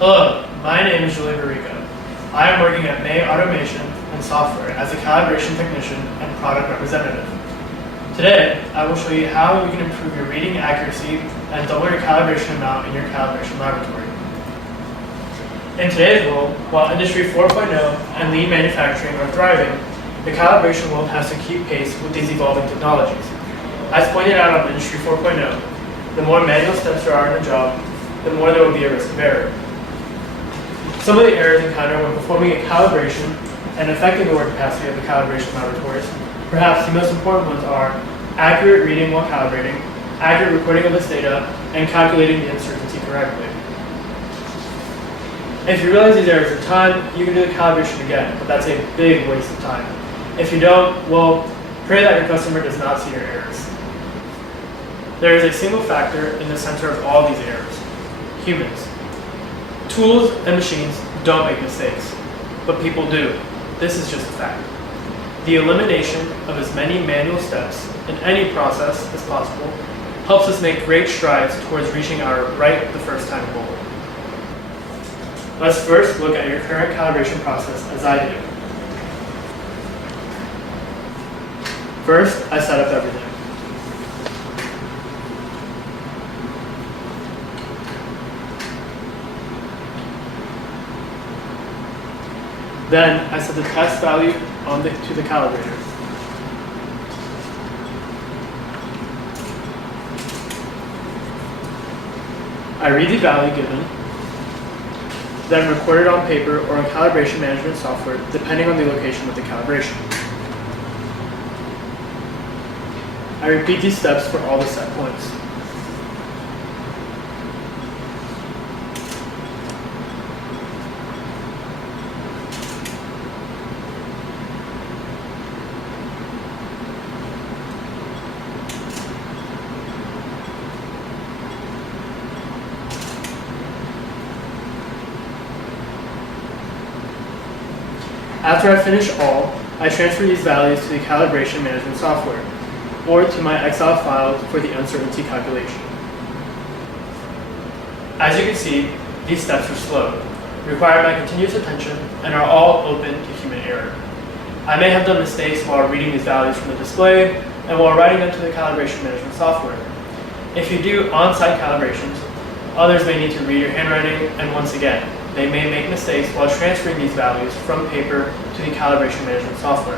Hello, my name is Julie Barico. I am working at May Automation and Software as a calibration technician and product representative. Today, I will show you how you can improve your reading accuracy and double your calibration amount in your calibration laboratory. In today's world, while Industry 4.0 and lean manufacturing are thriving, the calibration world has to keep pace with these evolving technologies. As pointed out on Industry 4.0, the more manual steps there are in a job, the more there will be a risk of error. Some of the errors encountered when performing a calibration and affecting the work capacity of the calibration laboratories, perhaps the most important ones are accurate reading while calibrating, accurate recording of this data, and calculating the uncertainty correctly. If you realize these errors in time, you can do the calibration again, but that's a big waste of time. If you don't, well, pray that your customer does not see your errors. There is a single factor in the center of all these errors: humans. Tools and machines don't make mistakes, but people do. This is just a fact. The elimination of as many manual steps in any process as possible helps us make great strides towards reaching our right the first time goal. Let's first look at your current calibration process as I do. First, I set up everything. Then I set the test value to the calibrator. I read the value given, then record it on paper or on calibration management software, depending on the location of the calibration. I repeat these steps for all the set points. After I finish all, I transfer these values to the calibration management software, or to my Excel files for the uncertainty calculation. As you can see, these steps are slow, require my continuous attention, and are all open to human error. I may have done mistakes while reading these values from the display and while writing them to the calibration management software. If you do on-site calibrations, others may need to read your handwriting, and once again, they may make mistakes while transferring these values from paper to the calibration management software.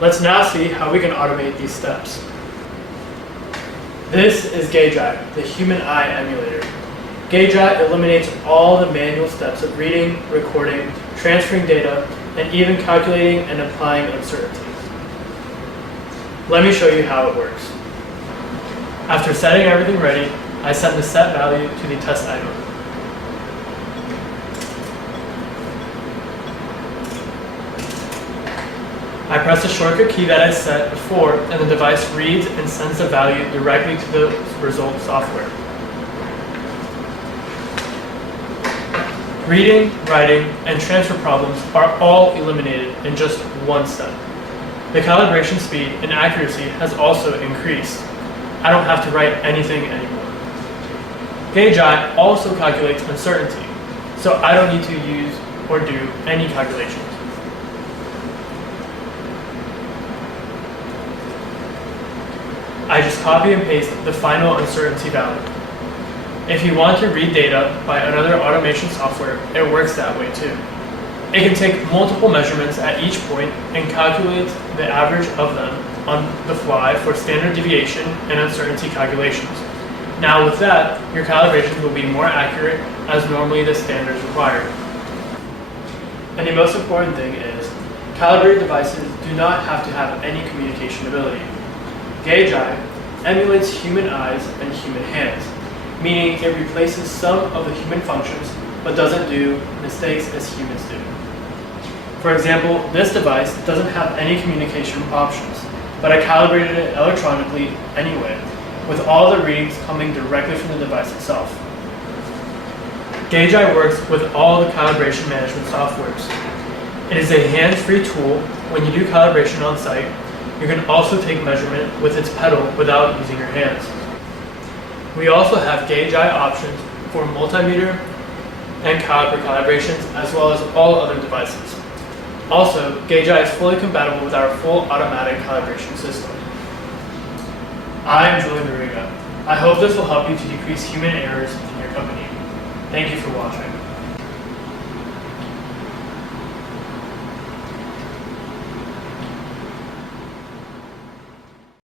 Let's now see how we can automate these steps. This is GageEye, the human eye emulator. GageEye eliminates all the manual steps of reading, recording, transferring data, and even calculating and applying uncertainties. Let me show you how it works. After setting everything ready, I set the set value to the test item. I press the shortcut key that I set before, and the device reads and sends the value directly to the result software. Reading, writing, and transfer problems are all eliminated in just one step. The calibration speed and accuracy has also increased. I don't have to write anything anymore. GageEye also calculates uncertainty, so I don't need to use or do any calculations. I just copy and paste the final uncertainty value. If you want to read data by another automation software, it works that way too. It can take multiple measurements at each point and calculate the average of them on the fly for standard deviation and uncertainty calculations. Now with that, your calibrations will be more accurate as normally the standards require. And the most important thing is, calibrated devices do not have to have any communication ability. GageEye emulates human eyes and human hands, meaning it replaces some of the human functions but doesn't do mistakes as humans do. For example, this device doesn't have any communication options, but I calibrated it electronically anyway, with all the readings coming directly from the device itself. GageEye works with all the calibration management softwares. It is a hands-free tool. When you do calibration on site, you can also take measurement with its pedal without using your hands. We also have GageEye options for multimeter, and caliper calibrations, as well as all other devices. Also, GageEye is fully compatible with our full automatic calibration system. I am Julian Noriega. I hope this will help you to decrease human errors in your company. Thank you for watching.